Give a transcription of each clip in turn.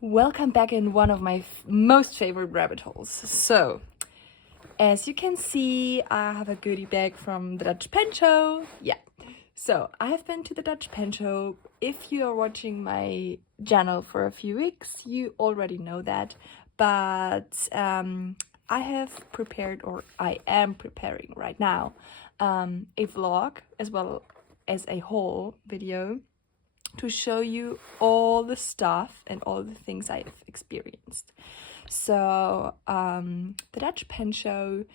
Welcome back in one of my most favorite rabbit holes. So, as you can see, I have a goodie bag from the Dutch Penshow. Yeah. So, I have been to the Dutch Penshow. If you are watching my channel for a few weeks, you already know that. But I have prepared, or I am preparing right now, a vlog as well as a haul video to show you all the stuff and all the things I've experienced. So the Dutch Penshow,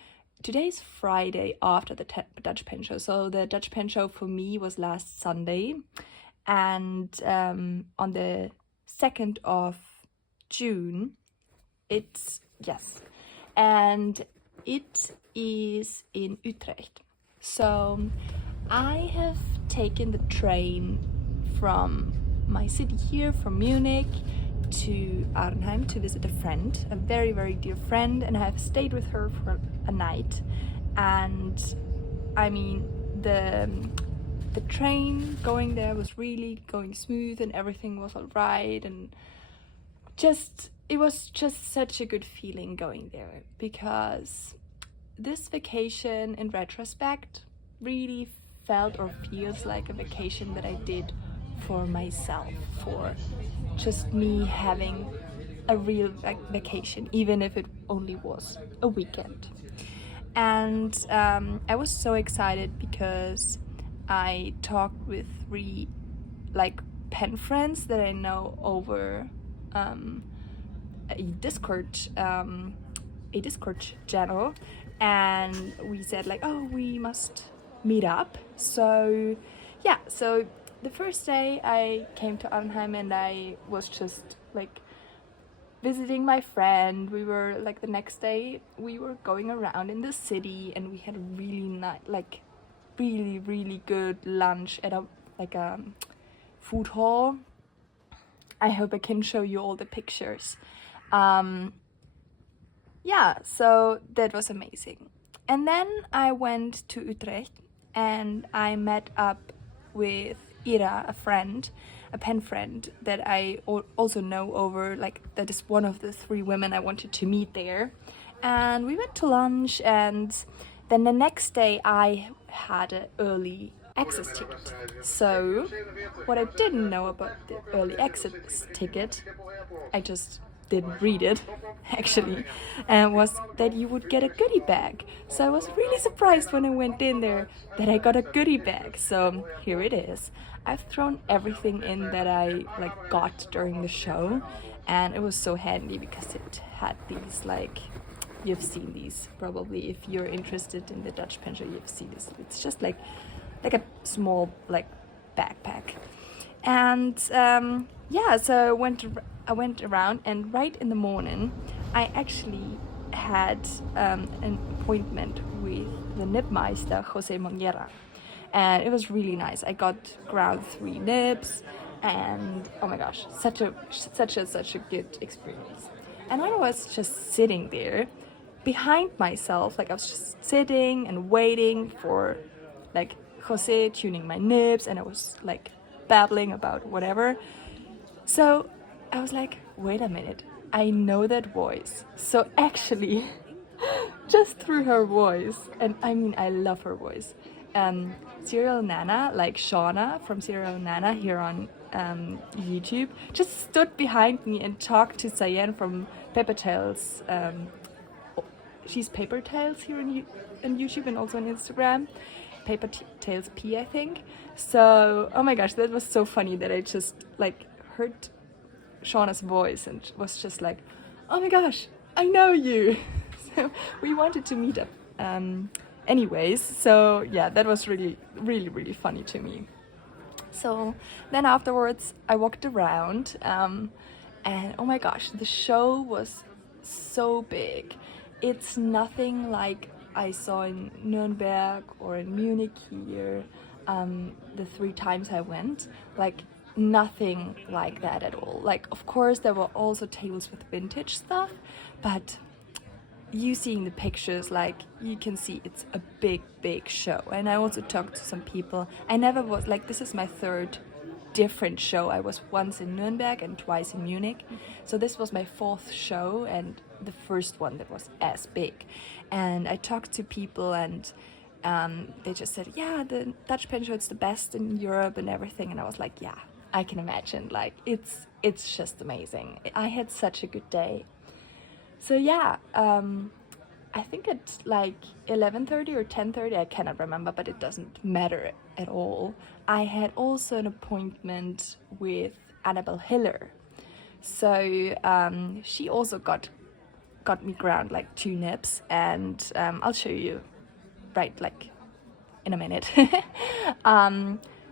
today's Friday after the Dutch Penshow. So the Dutch Penshow for me was last Sunday, and on the 2nd of June, and it is in Utrecht. So I have taken the train from my city here, from Munich, to Arnhem to visit a friend, a very, very dear friend, and I have stayed with her for a night. And I mean, the train going there was really going smooth, and everything was all right, and it was just such a good feeling going there, because this vacation in retrospect really felt or feels like a vacation that I did for myself, for just me having a real vacation, even if it only was a weekend. And I was so excited because I talked with three pen friends that I know over a Discord channel, and we said oh, we must meet up. So the first day I came to Arnhem, and I was just visiting my friend. We were the next day we were going around in the city, and we had a really nice, really good lunch at a food hall. I hope I can show you all the pictures. So that was amazing. And then I went to Utrecht, and I met up with Ira, a pen friend that I also know over, that is one of the three women I wanted to meet there. And we went to lunch, and then the next day I had an early access ticket. So what I didn't know about the early access ticket, I just didn't read it actually, and was that you would get a goodie bag. So I was really surprised when I went in there that I got a goodie bag. So here it is. I've thrown everything in that I got during the show, and it was so handy because it had these you've seen these probably. If you're interested in the Dutch Penshow, you've seen this. It's just like a small backpack. And so I went around, and right in the morning I actually had an appointment with the nibmeister Jose Monjera, and it was really nice. I got ground 3 nibs, and oh my gosh, such a good experience. And I was just sitting there behind myself, I was just sitting and waiting for Jose tuning my nibs, and I was babbling about whatever. So I was like, wait a minute, I know that voice. So actually, just through her voice, and I mean, I love her voice, Serial Nana, Shauna from Serial Nana here on YouTube, just stood behind me and talked to Cyan from Paper Tales. She's Paper Tales here on YouTube and also on Instagram. Paper Tales P, I think. So, oh my gosh, that was so funny that I just heard Shauna's voice and was just oh my gosh, I know you. So we wanted to meet up anyways. So yeah, that was really, really, really funny to me. So then afterwards I walked around, and oh my gosh, the show was so big. It's nothing like I saw in Nuremberg or in Munich here, the 3 times I went, nothing like that at all. Of course there were also tables with vintage stuff, but you seeing the pictures, you can see it's a big show. And I also talked to some people. I never was this is my third different show. I was once in Nuremberg and twice in Munich. So this was my 4th show and the first one that was as big. And I talked to people and they just said, yeah, the Dutch Penshow, it's the best in Europe and everything. And I was like, yeah, I can imagine. Like, it's just amazing. I had such a good day. So yeah, I think it's like 11:30 or 10:30, I cannot remember, but it doesn't matter at all. I had also an appointment with Annabelle Hiller. So she also got me ground like 2 nips, and I'll show you right like in a minute.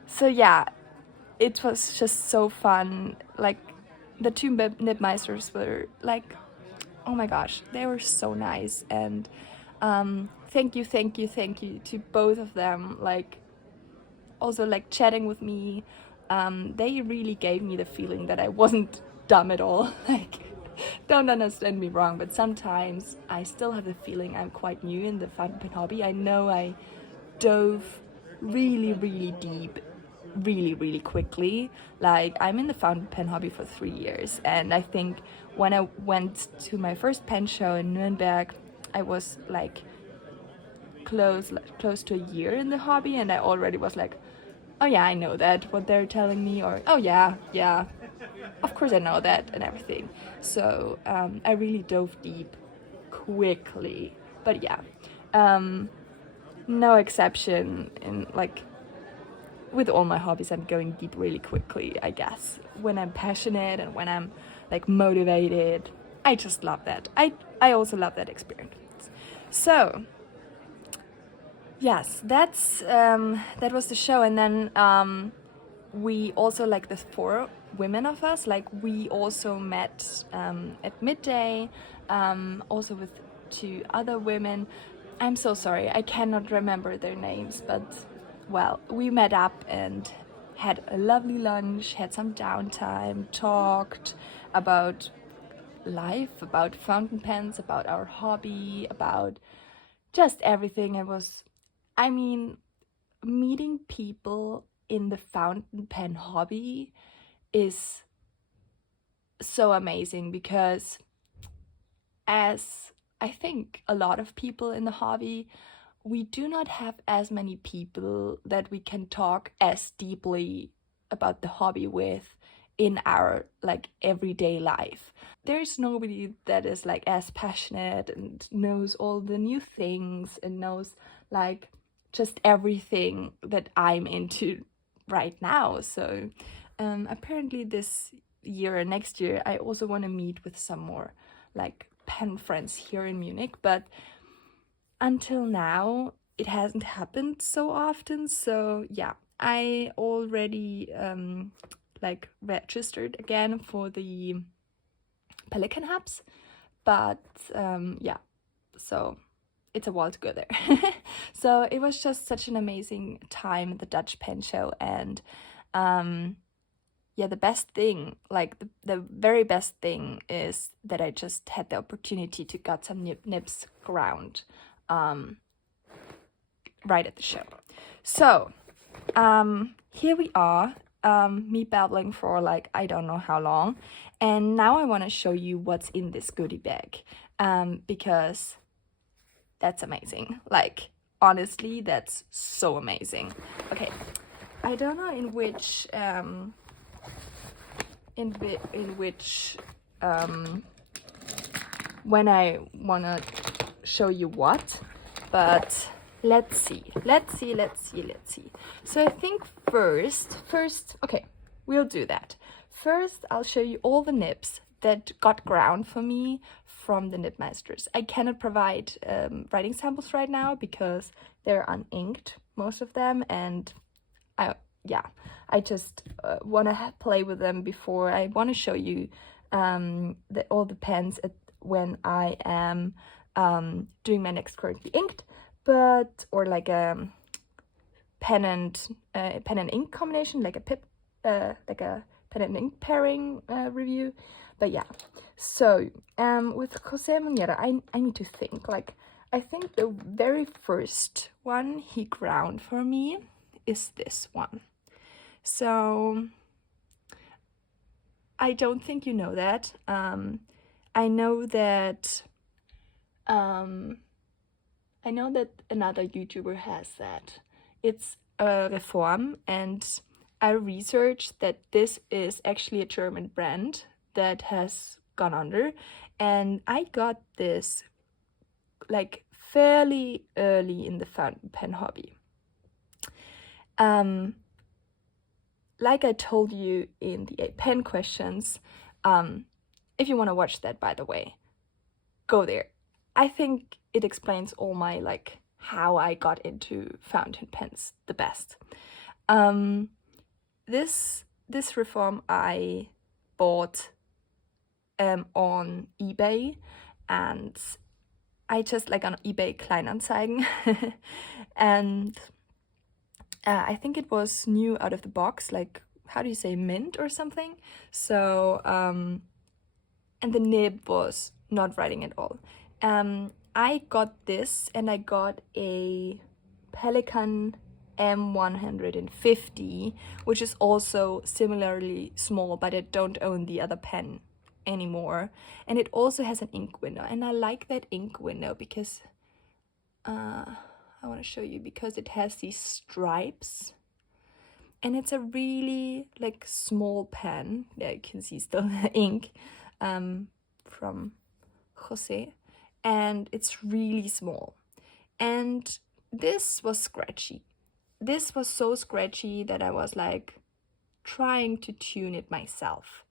So yeah, it was just so fun. Like the 2 nipmeisters were like, oh my gosh, they were so nice, and thank you to both of them. Like also like chatting with me, they really gave me the feeling that I wasn't dumb at all. Like, don't understand me wrong, but sometimes I still have the feeling I'm quite new in the fountain pen hobby. I know I dove really deep really quickly. Like, I'm in the fountain pen hobby for 3 years, and I think when I went to my first pen show in Nuremberg, I was like close to a year in the hobby, and I already was like, oh yeah, I know that, what they're telling me, or oh yeah, of course I know that, and everything. So I really dove deep quickly. But yeah, no exception in like with all my hobbies. I'm going deep really quickly, I guess, when I'm passionate and when I'm like motivated. I just love that. I also love that experience. So yes, that was the show. And then we also, like the 4 women of us, like we also met at midday, also with 2 other women. I'm so sorry, I cannot remember their names, but well, we met up and had a lovely lunch, had some downtime, talked about life, about fountain pens, about our hobby, about just everything. It was, I mean, meeting people in the fountain pen hobby is so amazing, because as I think a lot of people in the hobby, we do not have as many people that we can talk as deeply about the hobby with in our like everyday life. There's nobody that is like as passionate and knows all the new things and knows like just everything that I'm into right now. So apparently this year or next year I also want to meet with some more like pen friends here in Munich, but until now it hasn't happened so often. So yeah, I already like registered again for the Pelican Hubs, but yeah, so it's a while to go there. So it was just such an amazing time at the Dutch Pen Show, and yeah, the best thing, like the very best thing, is that I just had the opportunity to got some nips ground right at the show. So here we are, me babbling for like I don't know how long, and now I want to show you what's in this goodie bag, because that's amazing. Like, honestly, that's so amazing. Okay, I don't know in which when I wanna show you what, but let's see. So I think first, okay, we'll do that. First, I'll show you all the nips that got ground for me from the nipmeisters. I cannot provide writing samples right now because they're uninked, most of them, and I just want to play with them before I want to show you all the pens when I am doing my next currently inked, but or like a pen and ink combination, like a pen and ink pairing review. But yeah, so with Jose Monera, I need to think. Like, I think the very first one he ground for me is this one. So I don't think you know that. I know that I know that another YouTuber has that. It's a Reform, and I researched that this is actually a German brand that has gone under, and I got this like fairly early in the fountain pen hobby. Like I told you in the 8 pen questions, if you want to watch that, by the way, go there. I think it explains all my like how I got into fountain pens the best. This Reform I bought on eBay, and I just like on eBay Kleinanzeigen, and I think it was new out of the box, like how do you say, mint or something. So and the nib was not writing at all. I got this, and I got a Pelikan M150, which is also similarly small, but I don't own the other pen anymore. And it also has an ink window, and I like that ink window because I want to show you, because it has these stripes, and it's a really like small pen. Yeah, you can see still the ink from Jose, and it's really small. And this was scratchy. This was so scratchy that I was like trying to tune it myself.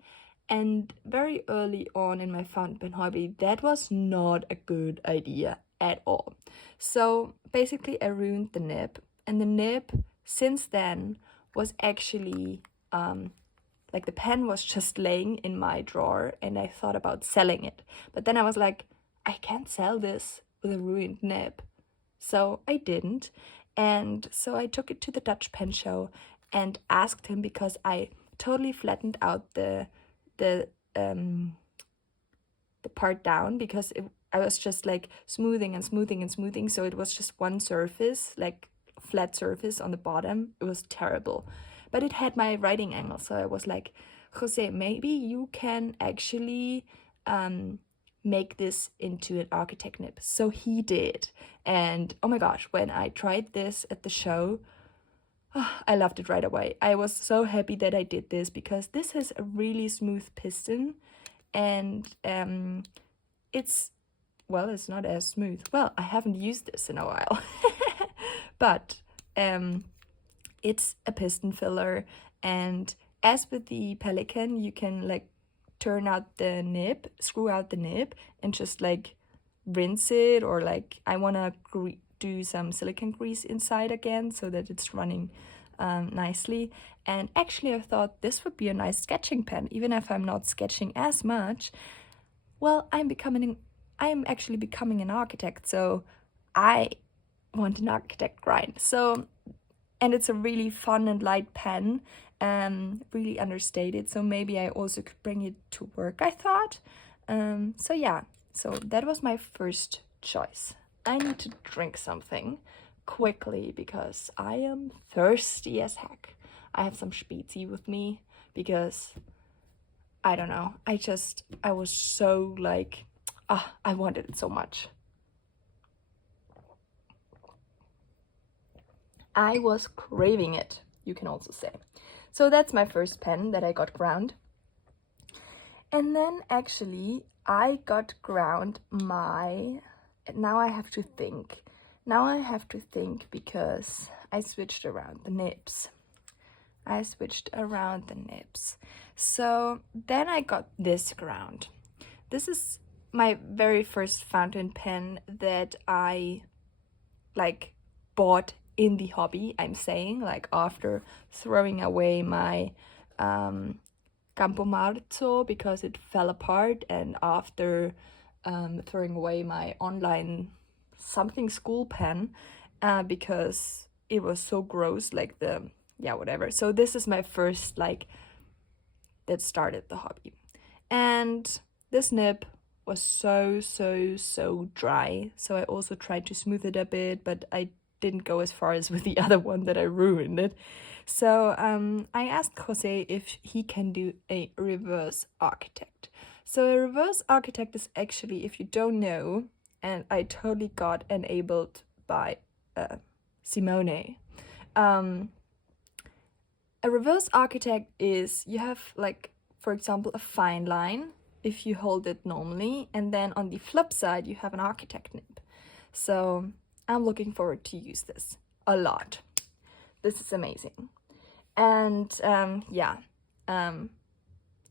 And very early on in my fountain pen hobby, that was not a good idea at all. So basically I ruined the nib, and the nib since then was actually like the pen was just laying in my drawer, and I thought about selling it. But then I was like, I can't sell this with a ruined nib. So I didn't. And so I took it to the Dutch Penshow and asked him, because I totally flattened out the part down, because I was just like smoothing and smoothing and smoothing, so it was just one surface, like flat surface on the bottom. It was terrible, but it had my writing angle, so I was like, Jose, maybe you can actually make this into an architect nib. So he did, and oh my gosh, when I tried this at the show, I loved it right away. I was so happy that I did this, because this is a really smooth piston, and it's not as smooth. Well, I haven't used this in a while, but it's a piston filler, and as with the Pelikan, you can like turn out the nib, screw out the nib, and just like rinse it, or like I want to do some silicone grease inside again so that it's running nicely. And actually I thought this would be a nice sketching pen, even if I'm not sketching as much. Well, I'm actually becoming an architect, so I want an architect grind. So, and it's a really fun and light pen, really understated, so maybe I also could bring it to work, I thought. So yeah, so that was my first choice. I need to drink something quickly because I am thirsty as heck. I have some Spezi with me because I don't know, I was so like, I wanted it so much. I was craving it, you can also say. So that's my first pen that I got ground. And then actually I got ground now I have to think. Because I switched around the nibs. So then I got this ground. This is my very first fountain pen that I like bought in the hobby, I'm saying, like after throwing away my Campo Marzo because it fell apart, and after throwing away my online something school pen because it was so gross, like whatever. So this is my first like that started the hobby. And this nib was so dry, so I also tried to smooth it a bit, but I didn't go as far as with the other one that I ruined it. So I asked Jose if he can do a reverse architect. So a reverse architect is actually, if you don't know, and I totally got enabled by Simone. Um, a reverse architect is you have like, for example, a fine line if you hold it normally, and then on the flip side you have an architect nib. So I'm looking forward to use this a lot. This is amazing. And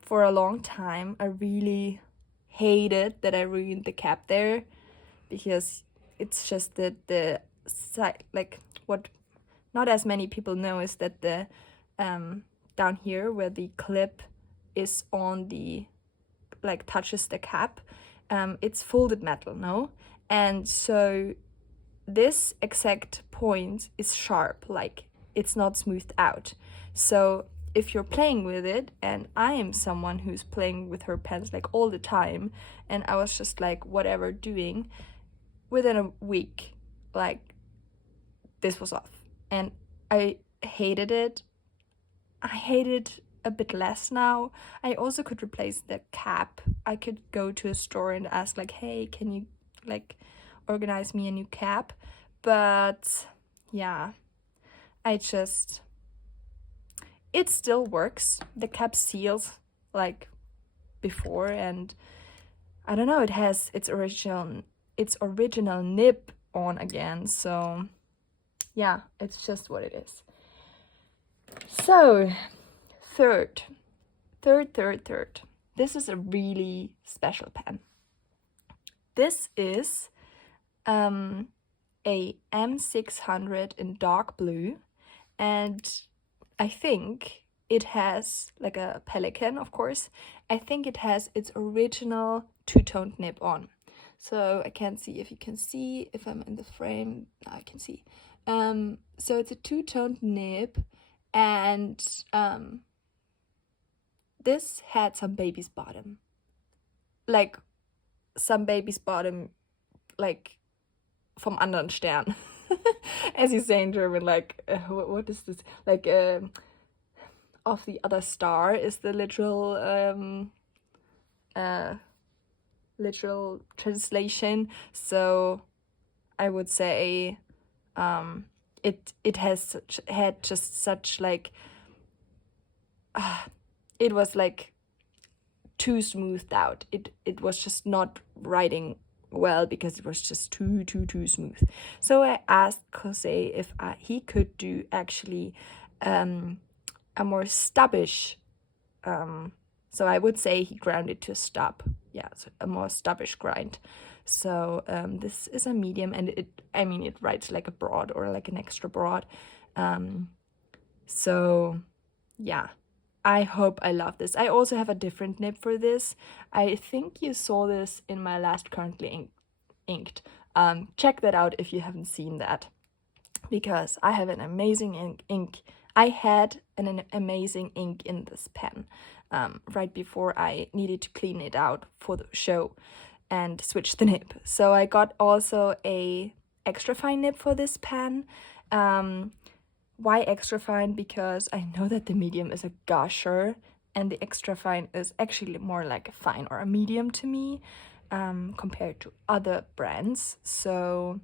for a long time I really hated that I ruined the cap there, because it's just that the side, like what not as many people know is that the down here where the clip is on the, like, touches the cap, it's folded metal, no? And so this exact point is sharp, like it's not smoothed out. So if you're playing with it, and I am someone who's playing with her pens like all the time, and I was just like whatever doing, within a week, like, this was off. And I hated it. I hate it a bit less now. I also could replace the cap. I could go to a store and ask like, hey, can you like organize me a new cap? But yeah, it still works. The cap seals like before, and I don't know, it has its original nib on again, so yeah, it's just what it is. So third. This is a really special pen. This is a M600 in dark blue, and I think it has, like a pelican, of course, I think it has its original two-toned nib on. So I can't see if you can see, if I'm in the frame, I can see. So it's a two-toned nib, and this had some baby's bottom. Like, some baby's bottom, like, vom anderen Stern. As you say in German, like, what is this? Like, of the other star is the literal translation. So I would say it had just such like it was like too smoothed out. It was just not writing well because it was just too smooth. So I asked Jose if he could do actually a more stubbish, so I would say he ground it to a stub. Yeah, so a more stubbish grind. So this is a medium, and it writes like a broad or like an extra broad. So yeah, I hope I love this. I also have a different nib for this. I think you saw this in my last currently inked. Check that out if you haven't seen that, because I have an amazing ink. I had an amazing ink in this pen right before I needed to clean it out for the show and switch the nib. So I got also a extra fine nib for this pen. Why extra fine? Because I know that the medium is a gusher, and the extra fine is actually more like a fine or a medium to me, compared to other brands. So,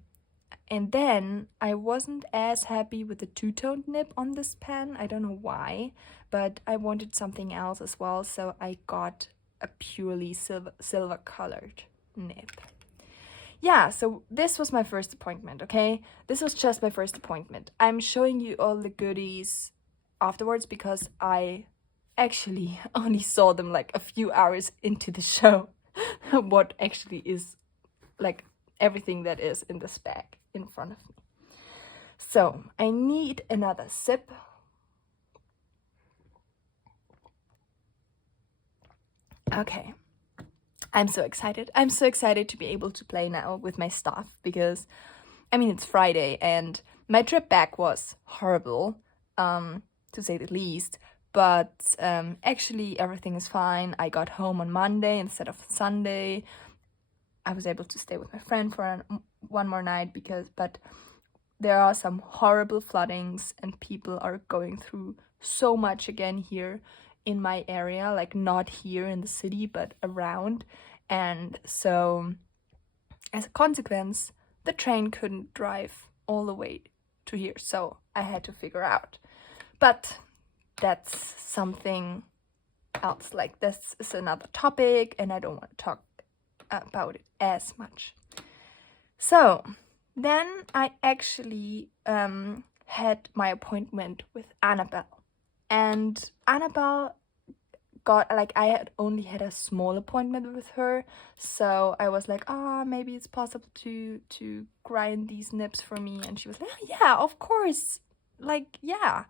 and then I wasn't as happy with the two-toned nib on this pen. I don't know why, but I wanted something else as well, so I got a purely silver colored nib. Yeah, so this was my first appointment, okay? This was just my first appointment. I'm showing you all the goodies afterwards because I actually only saw them like a few hours into the show. What actually is like everything that is in this bag in front of me. So I need another sip. Okay. I'm so excited. I'm so excited to be able to play now with my stuff because, it's Friday and my trip back was horrible, to say the least. But actually everything is fine. I got home on Monday instead of Sunday. I was able to stay with my friend for one more night but there are some horrible floodings and people are going through so much again here in my area, like not here in the city but around. And so as a consequence, the train couldn't drive all the way to here, so I had to figure out. But that's something else. Like, this is another topic and I don't want to talk about it as much. So then I actually had my appointment with Annabelle, and Annabelle got, like, I had only had a small appointment with her, so I was like, maybe it's possible to grind these nips for me. And she was like, oh, yeah, of course, like, yeah.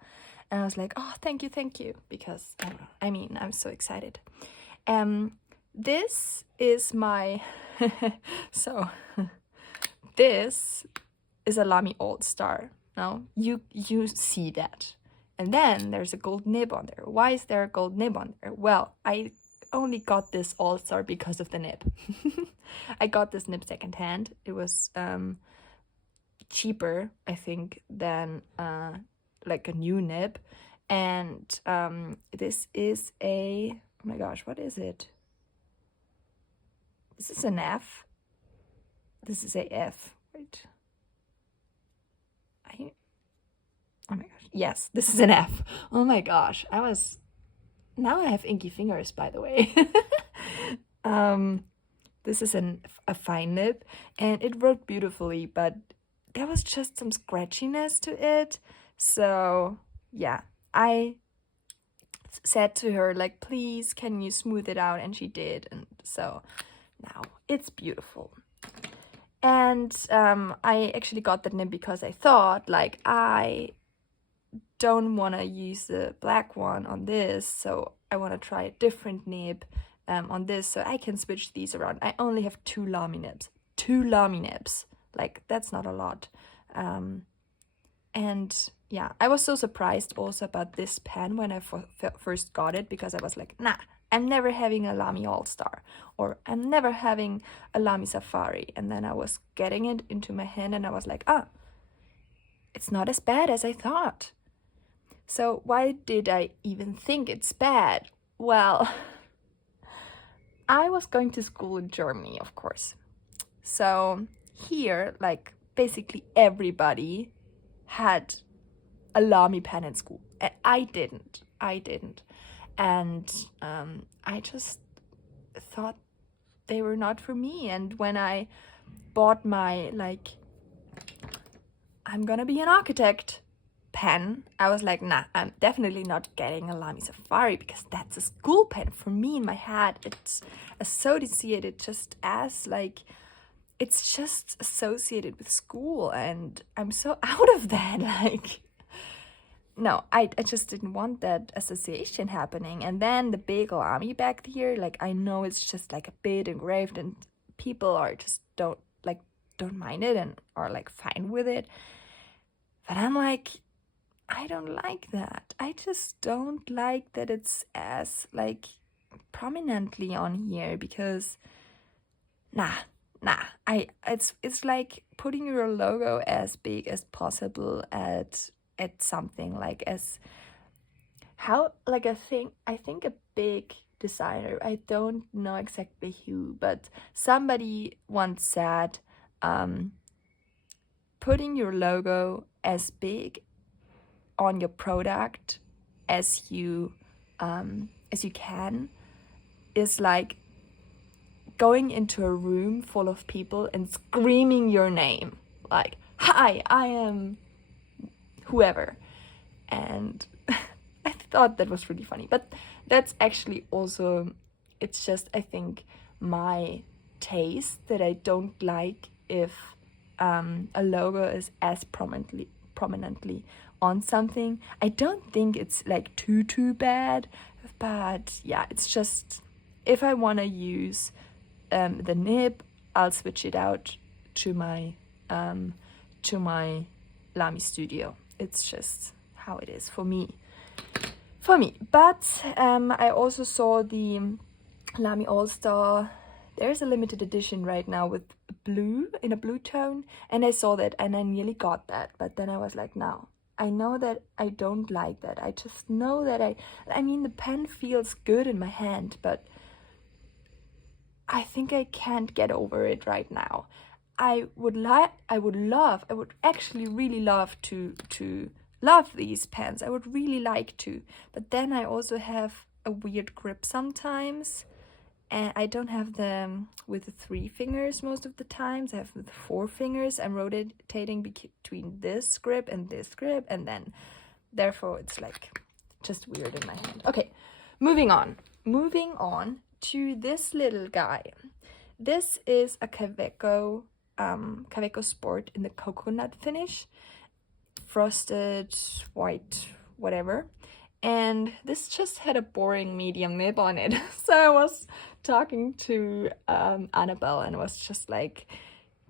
And I was like, oh, thank you, because I mean, I'm so excited. This is my so this is a Lamy All-Star. Now you see that. And then there's a gold nib on there. Why is there a gold nib on there? Well, I only got this All-Star because of the nib. I got this nib secondhand. It was cheaper, I think, than like a new nib. And this is a, oh my gosh, what is it? This is an F. This is a F. Wait. Oh my gosh. Yes, this is an F. Oh my gosh. Now I have inky fingers, by the way. This is a fine nib, and it wrote beautifully, but there was just some scratchiness to it. So yeah, I said to her, like, please, can you smooth it out? And she did, and so now it's beautiful. And I actually got that nib because I thought, like, I don't want to use the black one on this, so I want to try a different nib on this, so I can switch these around. I only have 2 Lamy nibs. 2 Lamy nibs. Like, that's not a lot. And yeah, I was so surprised also about this pen when I first got it, because I was like, nah, I'm never having a Lamy All-Star, or I'm never having a Lamy Safari. And then I was getting it into my hand and I was like, it's not as bad as I thought. So why did I even think it's bad? Well, I was going to school in Germany, of course. So here, like, basically everybody had a Lamy pen in school. And I didn't. And I just thought they were not for me. And when I bought my, like, I'm gonna be an architect pen, I was like, nah, I'm definitely not getting a Lamy Safari, because that's a school pen. For me, in my head, it's associated just as, like, it's just associated with school, and I'm so out of that. Like, no, I just didn't want that association happening. And then the big Lamy back here, like, I know it's just like a bit engraved, and people are just don't mind it and are like fine with it. But I'm like, I don't like that. I just don't like that it's as, like, prominently on here, because it's like putting your logo as big as possible at something, like, as how, like, I think a big designer, I don't know exactly who, but somebody once said, putting your logo as big on your product as you can is like going into a room full of people and screaming your name, like, hi, I am whoever. And I thought that was really funny, but that's actually also, it's just, I think, my taste, that I don't like if a logo is as prominently on something. I don't think it's like too bad, but yeah, it's just, if I want to use the nib, I'll switch it out to my Lamy Studio. It's just how it is for me. But I also saw the Lamy All-Star. There's a limited edition right now with blue, in a blue tone, and I saw that and I nearly got that, but then I was like, no, I know that I don't like that. I just know that I mean, the pen feels good in my hand, but I think I can't get over it right now. I would actually really love to love these pens. I would really like to, but then I also have a weird grip sometimes, and I don't have them with the 3 fingers most of the times. I have with 4 fingers. I'm rotating between this grip, and then therefore it's like just weird in my hand. Okay, moving on to this little guy. This is a Kaweco Sport in the coconut finish, frosted white, whatever. And this just had a boring medium nib on it. So I was talking to Annabelle and was just like,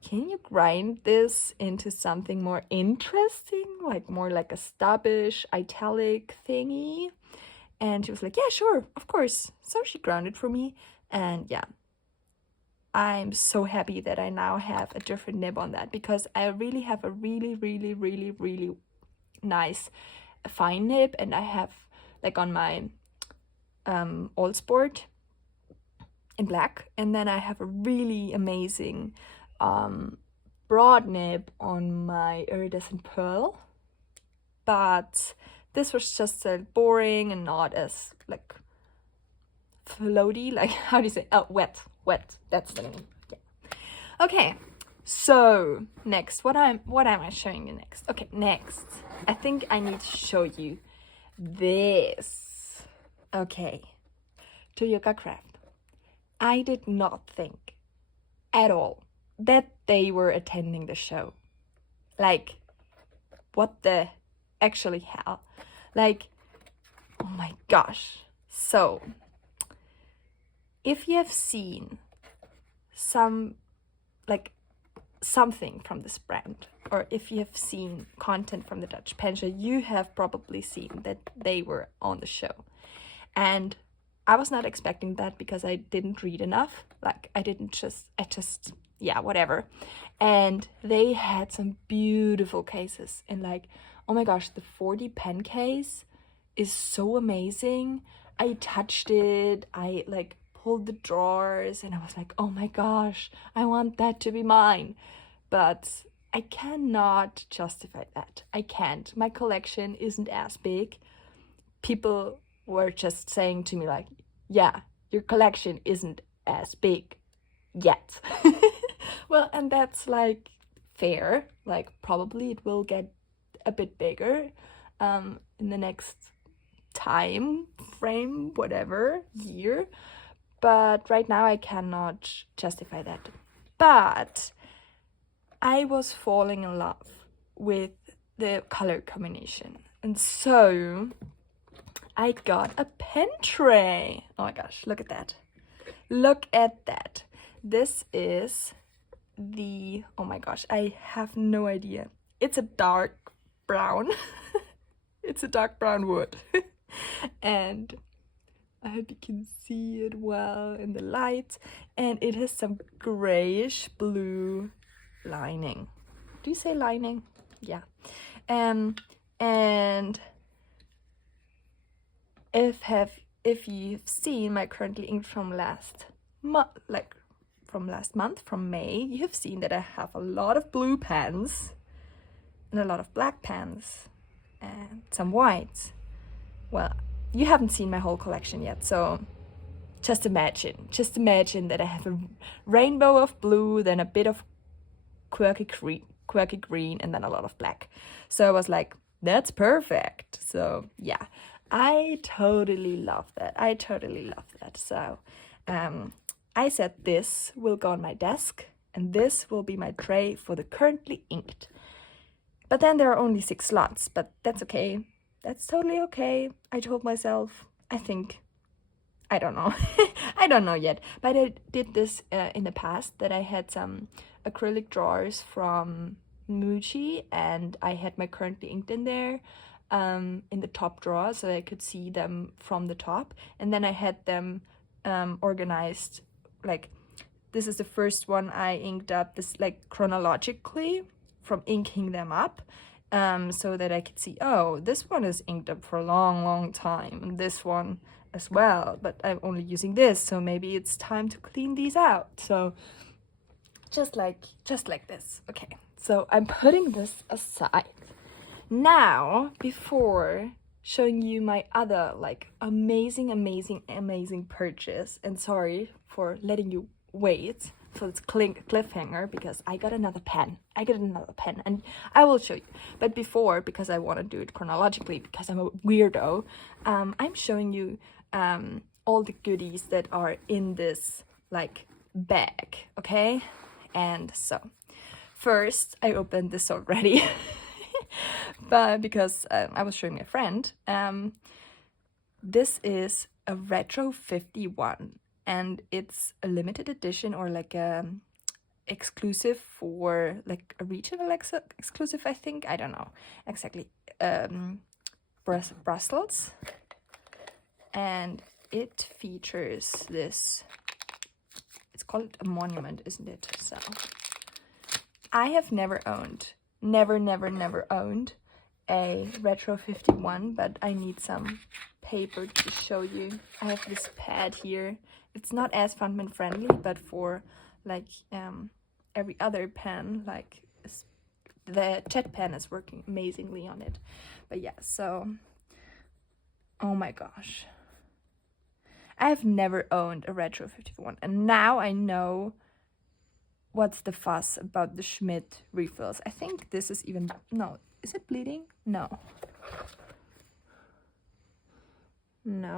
can you grind this into something more interesting, like more like a stubbish italic thingy? And she was like, yeah, sure, of course. So she ground it for me, and yeah, I'm so happy that I now have a different nib on that, because I really have a really nice fine nib, and I have like on my All Sport in black, and then I have a really amazing broad nib on my iridescent pearl, but this was just boring and not as like floaty, like how do you say, oh, wet, that's the name. Yeah. Okay, so next, what am I showing you next? Okay, next I think I need to show you this. Okay, to Yoga Craft, I did not think at all that they were attending the show. Like, what the actually hell? Like, oh my gosh. So if you have seen something from this brand, or if you have seen content from the Dutch Penshow, you have probably seen that they were on the show. And I was not expecting that, because I didn't read enough. Like, I just, yeah, whatever. And they had some beautiful cases, and like, oh my gosh, the 40 pen case is so amazing. I touched it, I like pulled the drawers, and I was like, oh my gosh, I want that to be mine. But I cannot justify that. I can't. My collection isn't as big. People were just saying to me like, yeah, your collection isn't as big yet. Well, and that's like fair. Like, probably it will get a bit bigger in the next time frame, whatever year. But right now I cannot justify that. But I was falling in love with the color combination, and so I got a pen tray. Oh my gosh, look at that. Look at that. This is the, oh my gosh, I have no idea. It's a dark brown. It's a dark brown wood. And I hope you can see it well in the light. And it has some grayish blue lining. Do you say lining? Yeah. And if you've seen my currently inked from last month, from May, you have seen that I have a lot of blue pens and a lot of black pens and some whites. Well, you haven't seen my whole collection yet, so just imagine that I have a rainbow of blue, then a bit of quirky green, and then a lot of black. So I was like, that's perfect. So yeah, I totally love that. So I said this will go on my desk, and this will be my tray for the currently inked. But then there are only 6 slots, but that's okay. That's totally okay. I told myself, I don't know. I don't know yet. But I did this in the past, that I had some acrylic drawers from Muji, and I had my currently inked in there in the top drawer, so I could see them from the top. And then I had them organized like this is the first one I inked up, this like chronologically from inking them up, so that I could see, oh, this one is inked up for a long time, and this one as well, but I'm only using this, so maybe it's time to clean these out. So just like this. Okay, so I'm putting this aside. Now, before showing you my other like amazing purchase, and sorry for letting you wait for this cliffhanger, because I got another pen. And I will show you. But before, because I want to do it chronologically, because I'm a weirdo, I'm showing you all the goodies that are in this like bag, okay? And so first I opened this already. But because I was showing my friend, this is a Retro 51, and it's a limited edition, or like a exclusive for like a regional exclusive, I think. I don't know exactly. Brussels, and it features this. It's called a monument, isn't it? So I have never owned a Retro 51, but I need some paper to show you. I have this pad here. It's not as fundment friendly, but for like every other pen, like the jet pen is working amazingly on it. But yeah, so oh my gosh, I have never owned a Retro 51, and now I know what's the fuss about the Schmidt refills. I think this is even, no, is it bleeding? No,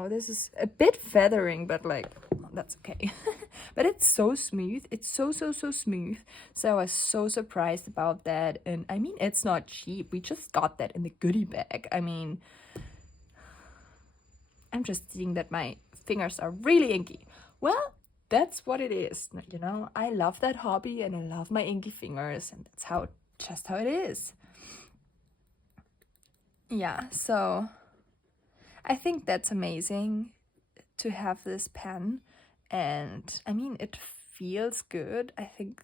this is a bit feathering, but like, that's okay. But it's so smooth. It's so smooth. So I was so surprised about that. And I mean, it's not cheap. We just got that in the goodie bag. I mean, I'm just seeing that my fingers are really inky. Well, that's what it is. You know, I love that hobby and I love my inky fingers, and that's just how it is. Yeah, so I think that's amazing to have this pen, and I mean, it feels good. I think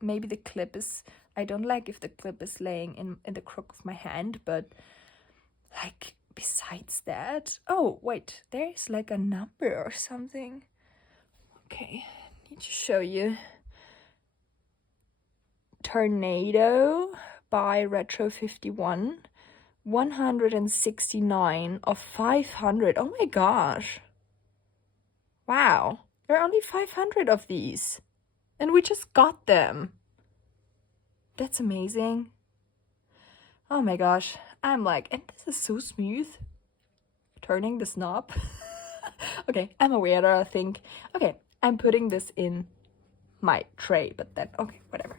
maybe the clip is, I don't like if the clip is laying in the crook of my hand, but like besides that, oh wait, there's like a number or something. Okay, I need to show you. Tornado by Retro 51. 169 of 500. Oh my gosh. Wow. There are only 500 of these. And we just got them. That's amazing. Oh my gosh. I'm like, and this is so smooth. Turning this knob. Okay, I'm a weirdo, I think. Okay, I'm putting this in my tray, but then, okay, whatever.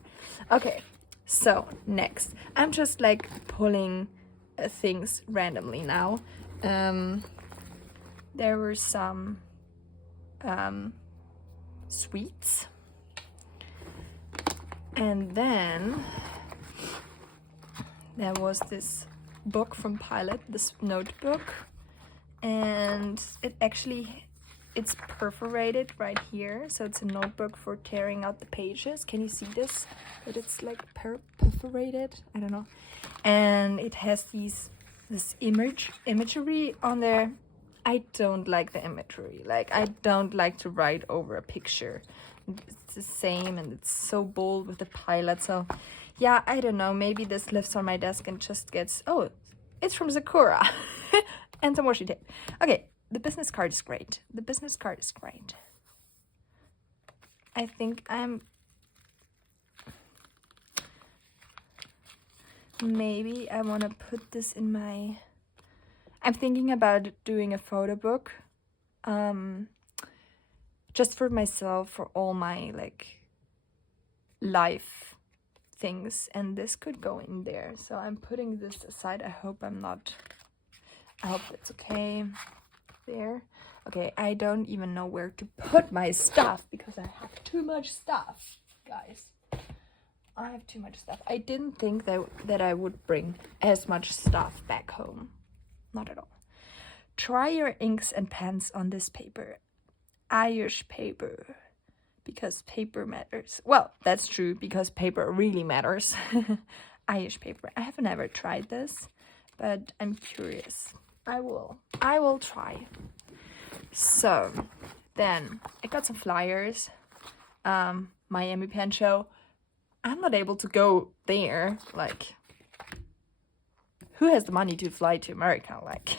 Okay, so next. I'm just like pulling things randomly now. There were some sweets, and then there was this book from Pilot, this notebook, and it's perforated right here, so it's a notebook for tearing out the pages. Can you see this? That it's like perforated? I don't know. And it has this imagery on there. I don't like the imagery. Like, I don't like to write over a picture. It's the same, and it's so bold with the Pilot. So yeah, I don't know, maybe this lives on my desk and just gets, oh, it's from Sakura. And some washi tape. Okay, the business card is great. I think maybe I want to put this in my, I'm thinking about doing a photo book, just for myself, for all my like life things, and this could go in there. So I'm putting this aside. I hope that's okay. There. Okay, I don't even know where to put my stuff because I have too much stuff, guys. I have too much stuff. I didn't think that I would bring as much stuff back home. Not at all. Try your inks and pens on this paper. Irish paper. because paper matters. Well, that's true, because paper really matters. Irish paper. I have never tried this, but I'm curious. I will try. So then I got some flyers. Miami Penshow. I'm not able to go there. Like, who has the money to fly to America? Like,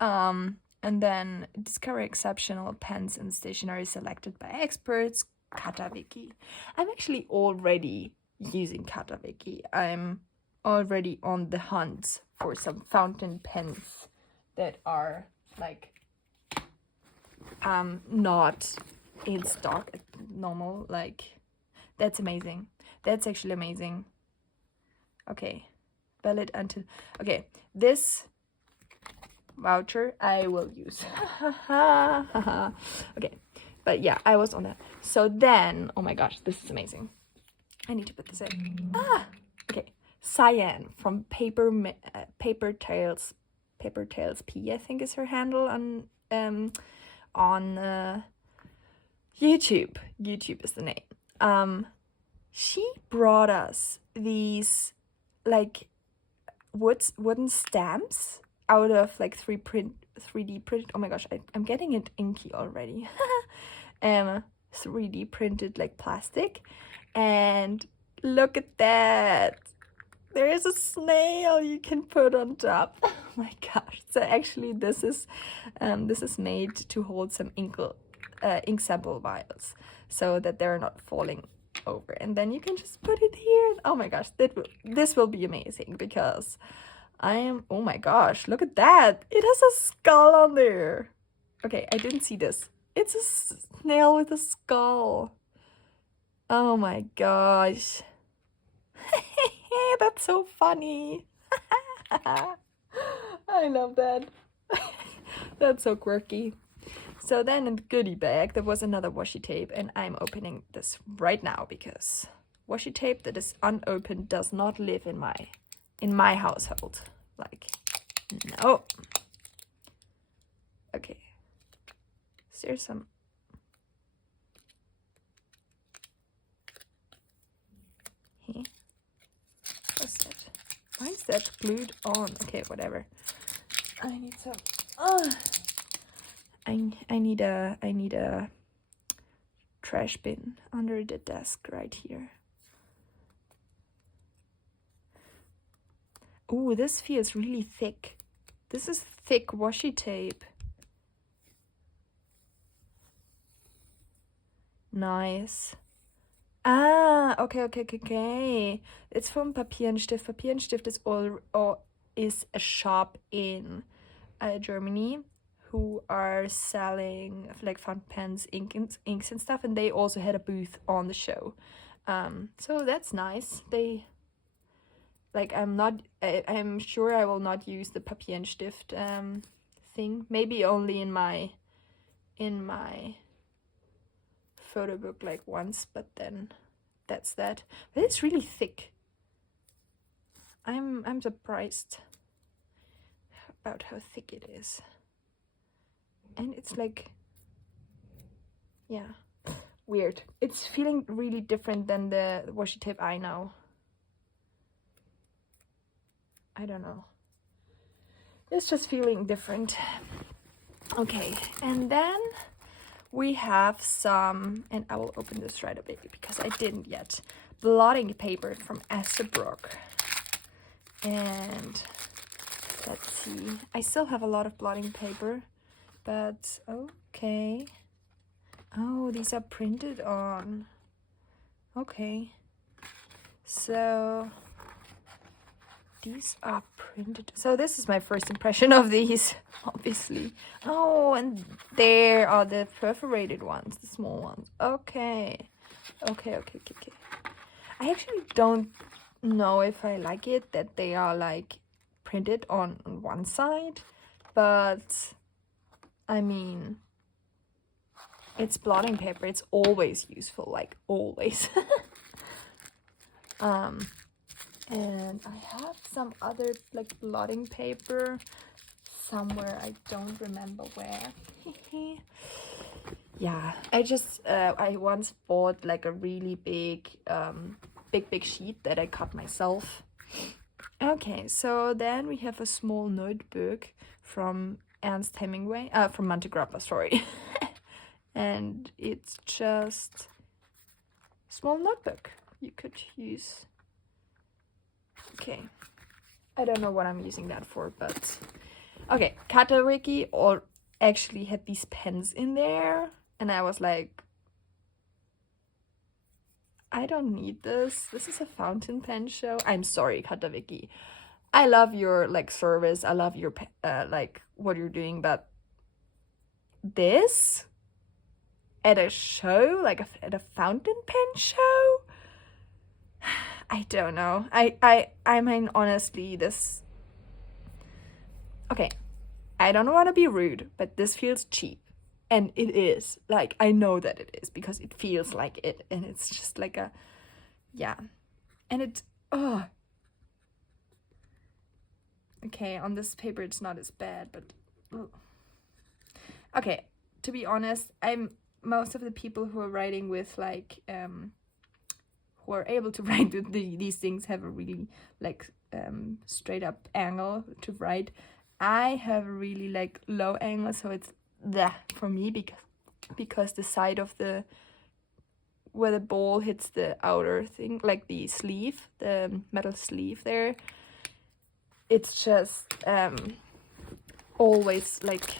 and then discover exceptional pens and stationery selected by experts. Katawiki. I'm actually already using Katawiki. I'm already on the hunt for some fountain pens that are like not in stock at normal. Like, that's amazing. That's actually amazing. Okay, valid until, okay, this voucher I will use. Okay, but yeah, I was on that. So then, oh my gosh, this is amazing. I need to put this in. Okay, Cyan from Paper Tales P, I think is her handle on YouTube. YouTube is the name. She brought us these like wooden stamps out of like 3D print. Oh my gosh, I'm getting it inky already. 3D printed like plastic, and look at that. There is a snail you can put on top. Oh my gosh! So actually, this is made to hold some ink sample vials, so that they're not falling over, and then you can just put it here. Oh my gosh, this will be amazing, because oh my gosh, look at that. It has a skull on there. Okay, I didn't see this. It's a snail with a skull. Oh my gosh. That's so funny. I love that. That's so quirky. So then in the goodie bag, there was another washi tape, and I'm opening this right now, because washi tape that is unopened does not live in my household. Like, no. Okay. So there's some. Here. What's that? Why is that glued on? Okay, whatever. I need some. I need a trash bin under the desk right here. Oh, this feels really thick. This is thick washi tape. Nice. Okay. It's from Papier and Stift. Papier and Stift is a shop in Germany who are selling like fountain pens, inks and stuff, and they also had a booth on the show. So that's nice. They like I'm sure I will not use the Papier and Stift thing. Maybe only in my photo book like once, but then that's that. But it's really thick. I'm surprised about how thick it is. And it's like, yeah, weird. It's feeling really different than the washi tape I know. I don't know. It's just feeling different. Okay, and then we have some, and I will open this right away because I didn't yet, blotting paper from Estabrook. And let's see, I still have a lot of blotting paper, but okay. Oh, these are printed on. Okay, so these are printed. So this is my first impression of these, obviously. Oh, and there are the perforated ones, the small ones. Okay. I actually don't know if I like it that they are like printed on one side, but I mean, it's blotting paper. It's always useful, like always. And I have some other like blotting paper somewhere. I don't remember where. yeah, I once bought like a really big big sheet that I cut myself. Okay, so then we have a small notebook from Ernst Hemingway, from Monte Grappa, sorry. And it's just a small notebook you could use. Okay, I don't know what I'm using that for, but okay, Katawiki or actually had these pens in there, and I was like, I don't need this. This is a fountain pen show. I'm sorry, Katawiki. I love your like service. I love your like what you're doing, but this at a show, like at a fountain pen show, I don't know. I mean, honestly, this. Okay, I don't want to be rude, but this feels cheap. And it is. Like, I know that it is because it feels like it. And it's just like a, yeah. And it, oh. Okay, on this paper it's not as bad, but, oh. Okay, to be honest, most of the people who are writing with like, who are able to write with these things have a really like straight up angle to write. I have a really like low angle, so it's that for me because the side of the where the ball hits the outer thing, like the sleeve, the metal sleeve there, it's just always like,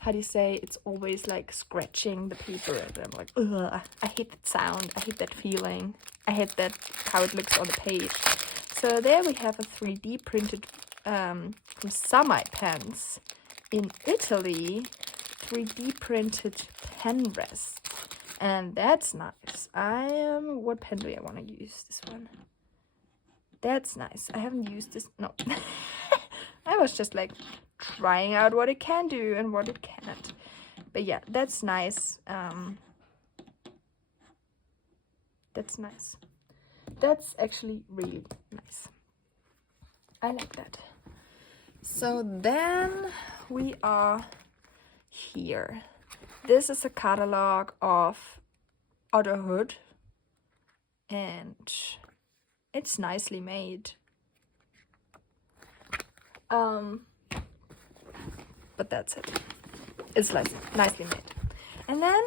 how do you say, it's always like scratching the paper, and I'm like, ugh, I hate that sound, I hate that feeling, I hate that how it looks on the page. So there we have a 3D printed from Samai pens in Italy, 3D printed pen rest, and that's nice. What pen do I want to use? This one. That's nice. I haven't used this. No. I was just like trying out what it can do and what it can't. But yeah, that's nice. That's nice. That's actually really nice. I like that. So then we are here. This is a catalog of Otterhood, and it's nicely made. But that's it. It's nicely made. And then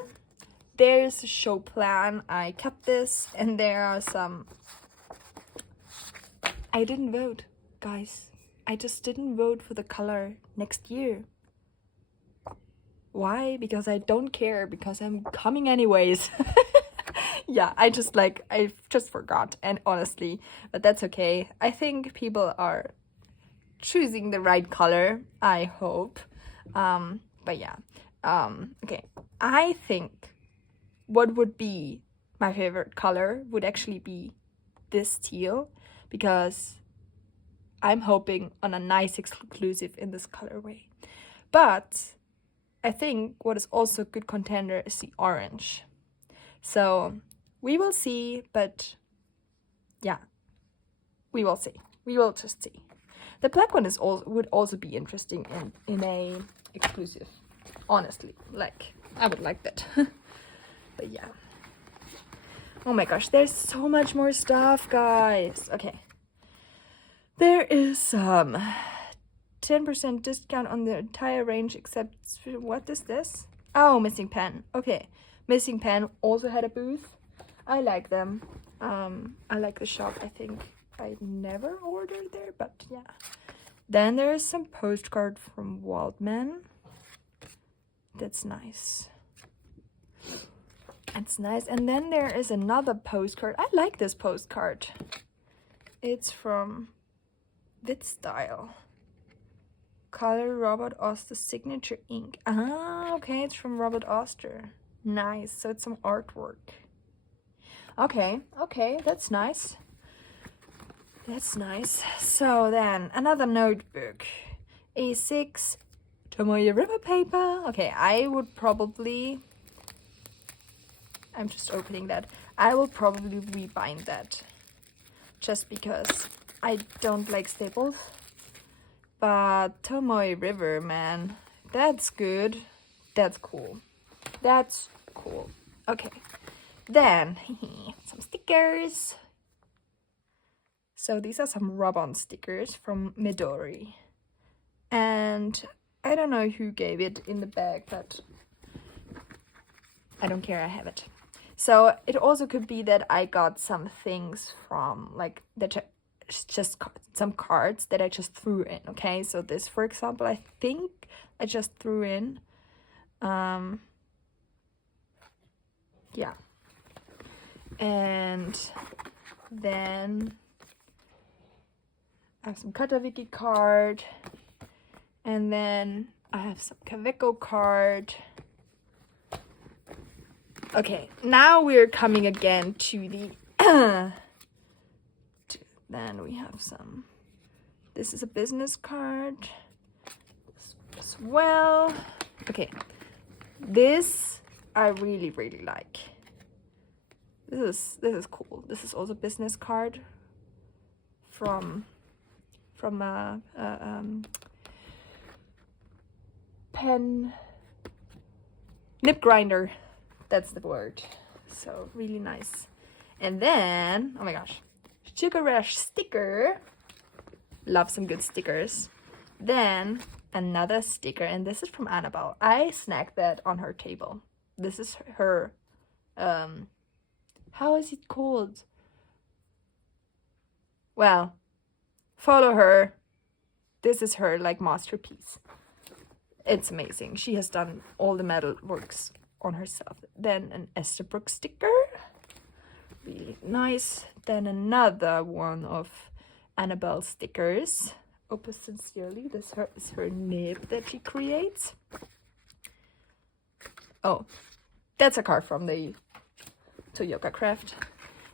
there's a show plan. I kept this, and there are some. I didn't vote, guys. I just didn't vote for the color next year. Why? Because I don't care, because I'm coming anyways. Yeah, I just forgot, and honestly, but that's okay. I think people are choosing the right color, I hope. But yeah. Okay. I think what would be my favorite color would actually be this teal, because I'm hoping on a nice exclusive in this colorway. But I think what is also a good contender is the orange. So we will see, but yeah, we will see. We will just see. The black one would also be interesting in a exclusive. Honestly, like I would like that. But yeah. Oh my gosh, there's so much more stuff, guys. Okay. There is 10% discount on the entire range except, what is this? Oh, Missing Pen. Okay. Missing Pen also had a booth. I like them. I like the shop. I think I never ordered there, but yeah. Then there is some postcard from Waldman. That's nice. It's nice. And then there is another postcard. I like this postcard. It's from Witstyle. Color Robert Oster signature ink. Ah, okay, it's from Robert Oster. Nice. So it's some artwork. Okay, that's nice. That's nice. So then another notebook. A6 Tomoe River paper. Okay, I'm just opening that. I will probably rebind that, just because I don't like staples. But Tomoe River, man, that's good. That's cool. That's cool. Okay. Then, some stickers. So these are some rub-on stickers from Midori. And I don't know who gave it in the bag, but I don't care, I have it. So it also could be that I got some things from, like, just some cards that I just threw in, okay? So this, for example, I think I just threw in. Yeah. And then I have some Katawiki card. And then I have some Kaweco card. Okay, now we're coming again to the... then we have some... This is a business card as well. Okay, this I really, really like. This is cool. This is also a business card from a pen nib grinder. That's the word. So really nice. And then, oh my gosh, Sugar Rush sticker. Love some good stickers. Then another sticker, and this is from Annabelle. I snagged that on her table. This is her, how is it called? Well, follow her. This is her, like, masterpiece. It's amazing. She has done all the metal works on herself. Then an Esterbrook sticker. Really nice. Then another one of Annabelle stickers. Opus Sincerely. This is her nib that she creates. Oh, that's a card from the Toyoka Craft.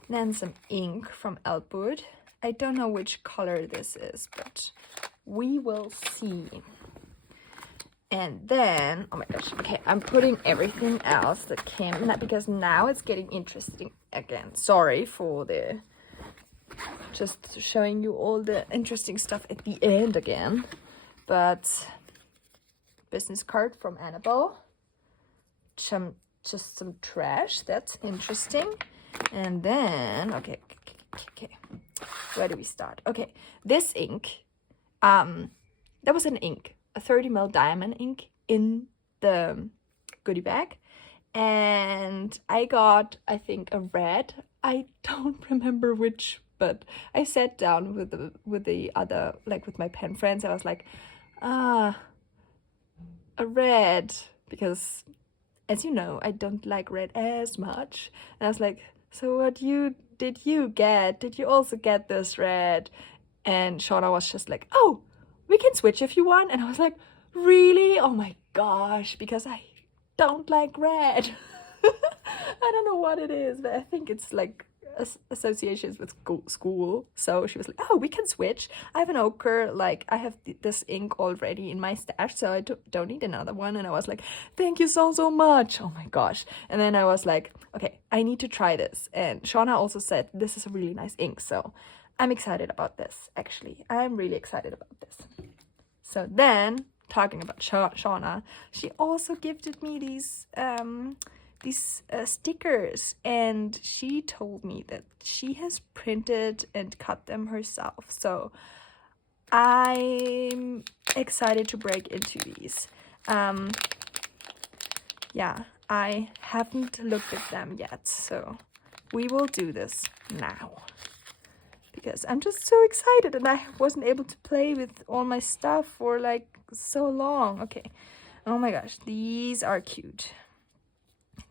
Then some ink from Elwood. I don't know which color this is, but we will see. And then, oh my gosh, okay, I'm putting everything else that came, because now it's getting interesting again. Sorry for the, just showing you all the interesting stuff at the end again. But, business card from Annabelle. Just some trash, that's interesting. And then, okay, where do we start? Okay, this ink, that was an ink. A 30ml diamond ink in the goodie bag, and I got, I think, a red. I don't remember which, but I sat down with the other, like, with my pen friends. I was like, a red, because as you know, I don't like red as much. And I was like, so what did you get? Did you also get this red? And Shauna was just like, oh, we can switch if you want. And I was like, really? Oh my gosh, because I don't like red. I don't know what it is, but I think it's like associations with school. So she was like, oh, we can switch. I have an ochre, like I have this ink already in my stash, so I don't need another one. And I was like, thank you so much. Oh my gosh. And then I was like, okay, I need to try this. And Shauna also said this is a really nice ink, so I'm excited about this. Actually, I'm really excited about this. So then, talking about Shauna, she also gifted me these stickers, and she told me that she has printed and cut them herself. So I'm excited to break into these. Yeah, I haven't looked at them yet, so we will do this now. Because I'm just so excited, and I wasn't able to play with all my stuff for like so long. Okay. Oh my gosh, these are cute.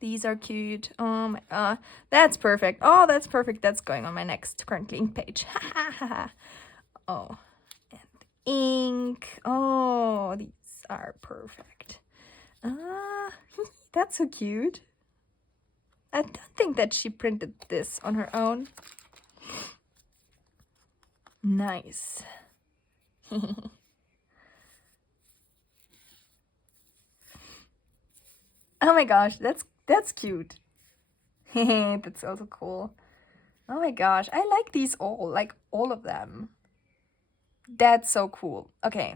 These are cute. Oh my god. That's perfect. Oh, that's perfect. That's going on my next currently ink page. Oh. And the ink. Oh, these are perfect. That's so cute. I don't think that she printed this on her own. Nice. Oh my gosh, that's cute. That's also cool. Oh my gosh, I like these all, like all of them. That's so cool. Okay,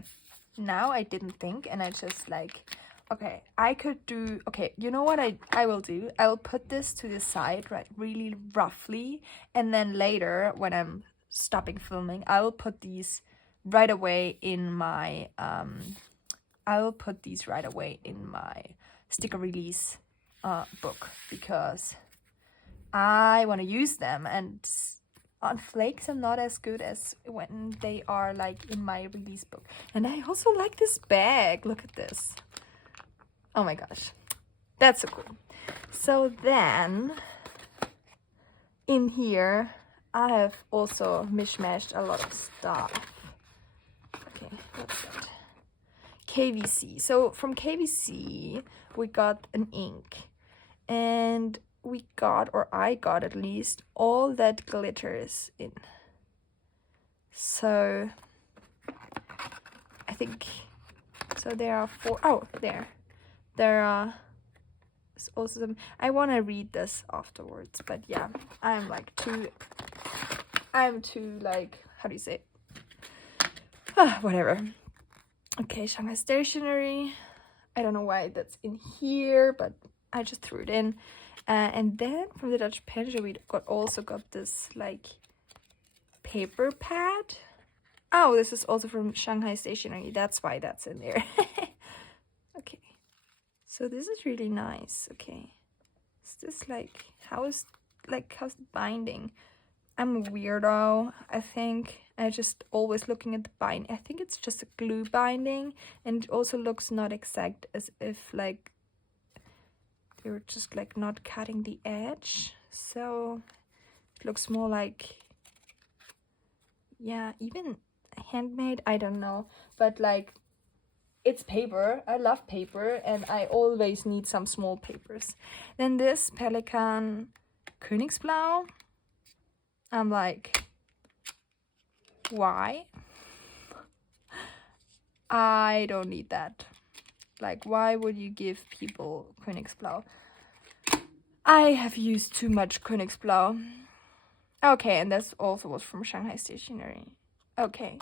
now I didn't think, and I just like Okay, I could do, okay, you know what I will do? I will put this to the side, right, really roughly, and then later, when I'm stopping filming, I will put these right away in my, sticker release book, because I want to use them, and on flakes I'm not as good as when they are like in my release book. And I also like this bag, look at this. Oh my gosh, that's so cool. So then, in here, I have also mishmashed a lot of stuff. Okay, what's that? KVC. So from KVC, we got an ink. And we got, or I got at least, all that glitters in. So, I think, so there are 4, oh, there are also some, I want to read this afterwards, but yeah, I'm too like, how do you say it? Whatever. Okay, Shanghai stationery. I don't know why that's in here, but I just threw it in. And then from the Dutch Penshow, we also got this like paper pad. Oh, this is also from Shanghai stationery. That's why that's in there. Okay. So this is really nice. Okay. Is this like, how's the binding? I'm a weirdo, I think. I just always looking at the binding. I think it's just a glue binding, and it also looks not exact, as if like they were just like not cutting the edge. So it looks more like, yeah, even handmade, I don't know, but like it's paper. I love paper, and I always need some small papers. Then this Pelikan Königsblau. I'm like, why? I don't need that. Like, why would you give people Königsblau? I have used too much Königsblau. Okay, and this also was from Shanghai Stationery. Okay.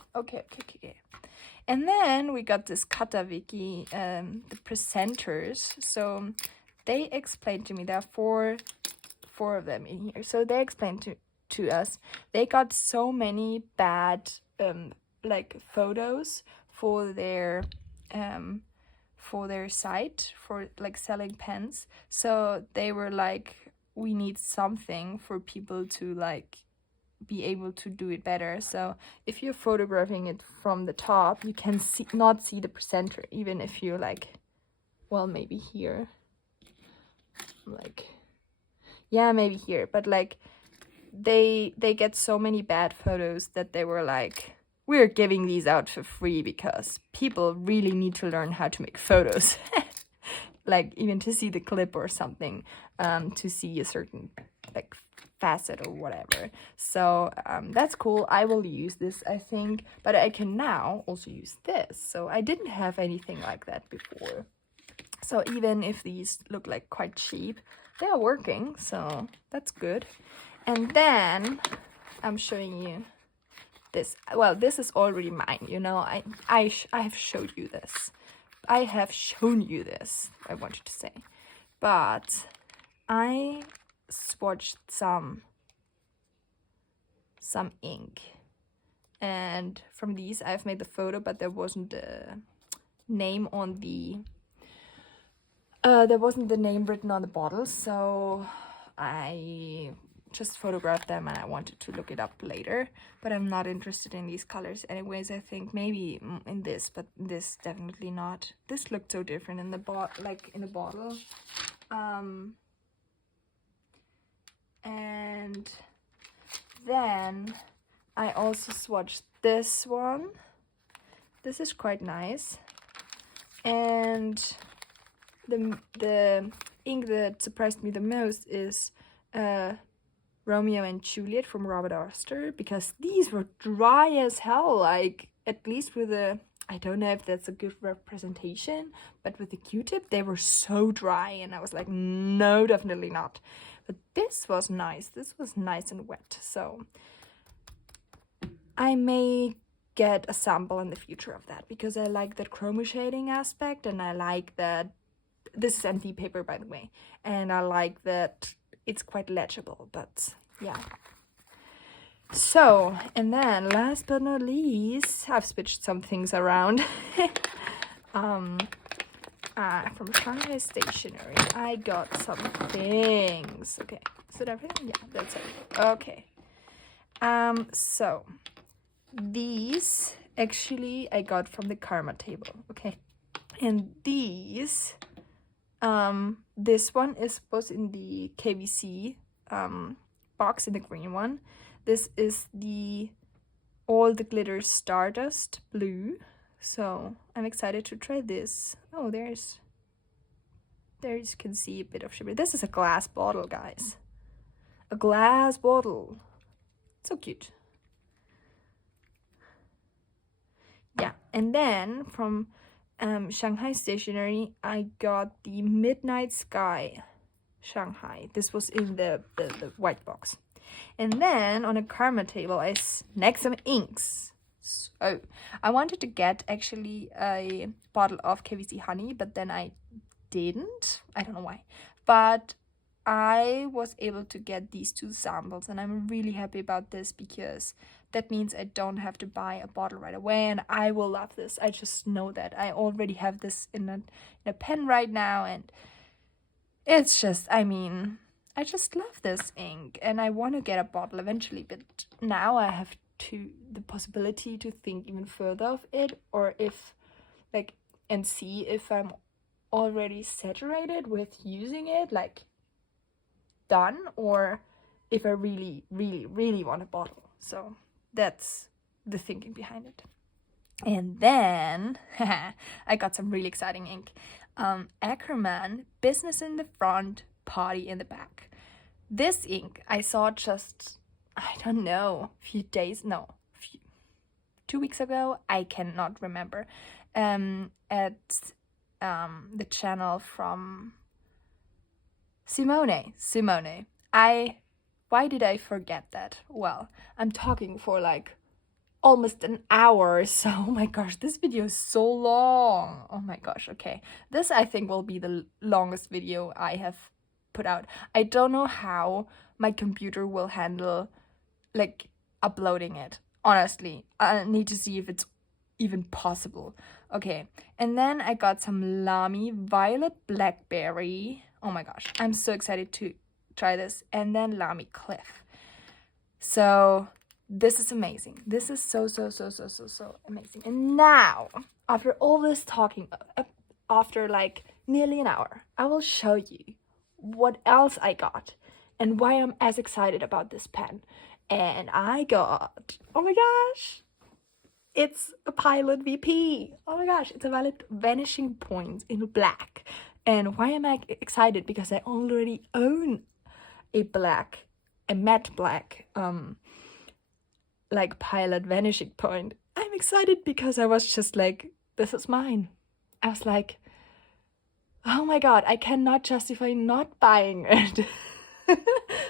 And then we got this Katawiki, the presenters. So they explained to me, there are four of them in here. So they explained to us, they got so many bad like photos for their site, for like selling pens. So they were like, we need something for people to like be able to do it better. So if you're photographing it from the top, you can not see the presenter, even if you're like, well, maybe here, like, yeah, maybe here, but like they get so many bad photos that they were like, we're giving these out for free because people really need to learn how to make photos. Like even to see the clip or something, to see a certain like facet or whatever. So that's cool. I will use this, I think, but I can now also use this. So I didn't have anything like that before. So even if these look like quite cheap, they are working, so that's good. And then I'm showing you this. Well, this is already mine, you know. I have showed you this. I have shown you this, I wanted to say. But I swatched some ink. And from these I've made the photo, but there wasn't a name on the name written on the bottle, so I just photographed them and I wanted to look it up later, but I'm not interested in these colors anyways. I think maybe in this, but this definitely not. This looked so different in the bottle. And then I also swatched this one. This is quite nice. And the ink that surprised me the most is Romeo and Juliet from Robert Oster, because these were dry as hell, like at least with a, I don't know if that's a good representation, but with the Q-tip they were so dry and I was like, no, definitely not. But this was nice. This was nice and wet, so I may get a sample in the future of that, because I like that chroma shading aspect, and I like that this is empty paper, by the way, and I like that it's quite legible. But yeah. So, and then last but not least, I've switched some things around. From Shanghai Stationery, I got some things. Okay, is it everything? Yeah, that's it. Okay. So these actually I got from the Karma table. Okay, and these, this one was in the KVC box, in the green one. This is the All the Glitter Stardust blue. So I'm excited to try this. Oh, there you can see a bit of shimmer. This is a glass bottle, guys. A glass bottle. So cute. Yeah, and then from Shanghai Stationery, I got the Midnight Sky Shanghai. This was in the white box. And then on a Karma table, I snagged some inks. So I wanted to get actually a bottle of KVC honey, but then I didn't. I don't know why. But I was able to get these 2 samples, and I'm really happy about this, because that means I don't have to buy a bottle right away, and I will love this. I just know that. I already have this in a pen right now, and it's just, I mean, I just love this ink, and I want to get a bottle eventually, but now I have the possibility to think even further of it, or if, like, and see if I'm already saturated with using it, like, done, or if I really, really, really want a bottle. So that's the thinking behind it. And then I got some really exciting ink. Ackerman, Business in the Front, Party in the Back. This ink I saw just, I don't know, 2 weeks ago. I cannot remember. At the channel from Simone. Why did I forget that? Well, I'm talking for like almost an hour, so oh my gosh, this video is so long. Oh my gosh, okay. This I think will be the longest video I have put out. I don't know how my computer will handle like uploading it. Honestly, I need to see if it's even possible. Okay, and then I got some Lamy Violet Blackberry. Oh my gosh, I'm so excited to try this. And then Lamy Cliff. So this is amazing. This is so amazing. And now, after all this talking, after like nearly an hour, I will show you what else I got and why I'm as excited about this pen. And I got, oh my gosh, it's a Pilot VP. Oh my gosh, it's a Violet Vanishing Point in black. And why am I excited? Because I already own a matte black, like Pilot Vanishing Point. I'm excited because I was just like, this is mine. I was like, oh my god, I cannot justify not buying it.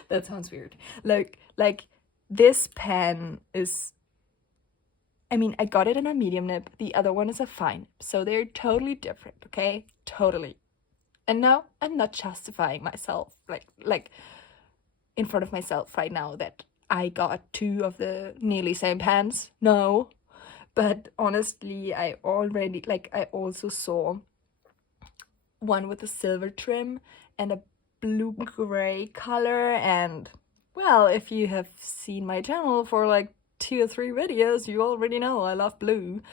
That sounds weird. Like this pen is, I mean, I got it in a medium nib. The other one is a fine nib. So they're totally different, okay? Totally. And no, I'm not justifying myself, like in front of myself right now that I got 2 of the nearly same pens. No. But honestly, I also saw one with a silver trim and a blue-gray color. And, well, if you have seen my channel for like 2 or 3 videos, you already know I love blue.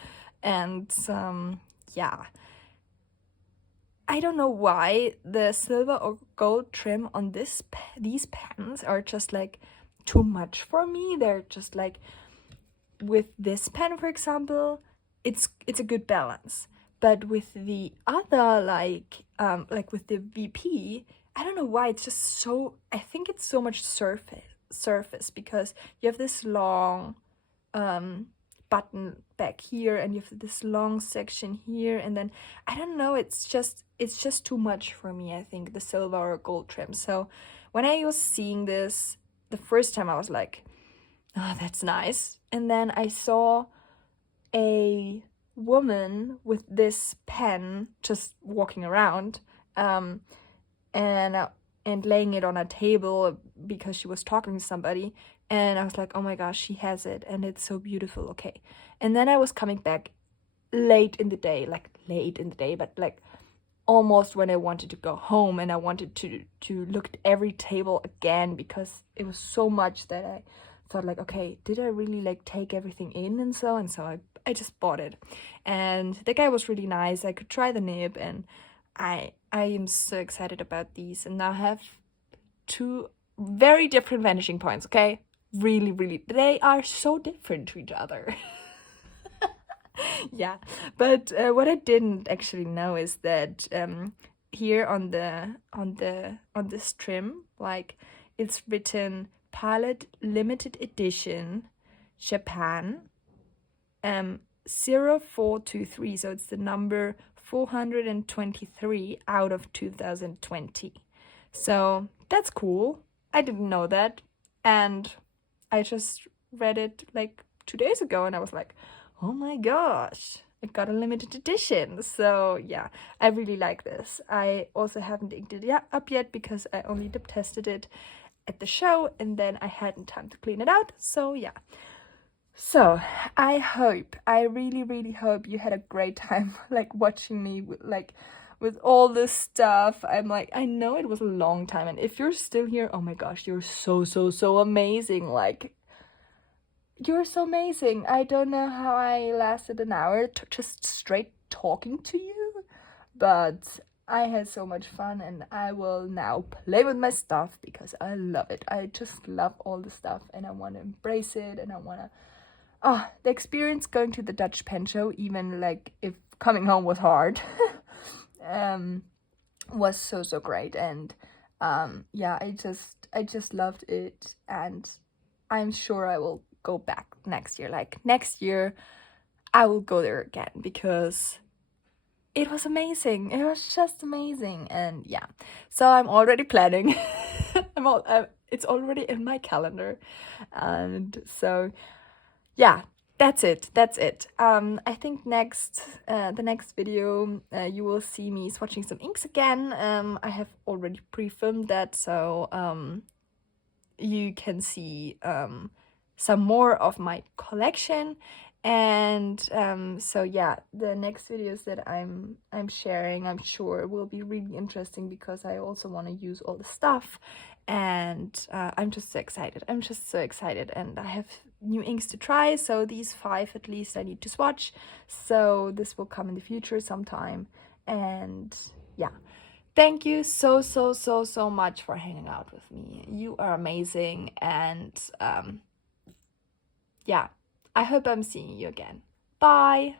And, yeah. I don't know why the silver or gold trim on these pens are just like too much for me. They're just like, with this pen, for example, it's a good balance. But with the other, like with the VP, I don't know why, it's just so, I think it's so much surface because you have this long button back here, and you have this long section here, and then I don't know, it's just too much for me, I think, the silver or gold trim. So when I was seeing this the first time, I was like, oh, that's nice. And then I saw a woman with this pen just walking around, um, and laying it on a table because she was talking to somebody. And I was like, oh my gosh, she has it, and it's so beautiful. Okay. And then I was coming back late in the day, but like almost when I wanted to go home, and I wanted to look at every table again because it was so much that I thought like, okay, did I really like take everything in? And so I just bought it, and the guy was really nice. I could try the nib, and I am so excited about these. And now I have two very different vanishing points. Okay, really, they are so different to each other. Yeah, but what I didn't actually know is that here on this trim, like, it's written Pilot Limited Edition Japan 0423, so it's the number 423 out of 2020. So that's cool. I didn't know that, and I just read it like 2 days ago, and I was like, oh my gosh, I got a limited edition. So yeah, I really like this. I also haven't inked it up yet because I only dip tested it at the show, and then I hadn't time to clean it out. So yeah. So I really hope you had a great time like watching me with all this stuff. I'm like, I know it was a long time, and if you're still here, oh my gosh, you're so amazing. Like, you're so amazing. I don't know how I lasted an hour just straight talking to you, but I had so much fun, and I will now play with my stuff because I love it. I just love all the stuff, and I want to embrace it, and I want to the experience going to the Dutch Penshow, even like if coming home was hard, was so great. And yeah, I just loved it, and I'm sure I will go back next year. Like next year, I will go there again because it was amazing. It was just amazing. And yeah, so I'm already planning. It's already in my calendar, and so yeah, that's it. I think the next video, you will see me swatching some inks again. I have already pre-filmed that, so you can see some more of my collection. And so yeah, the next videos that I'm sharing, I'm sure will be really interesting because I also want to use all the stuff, and I'm just so excited. And I have new inks to try, so these 5 at least I need to swatch, so this will come in the future sometime. And yeah, thank you so much for hanging out with me. You are amazing, and yeah, I hope I'm seeing you again. Bye!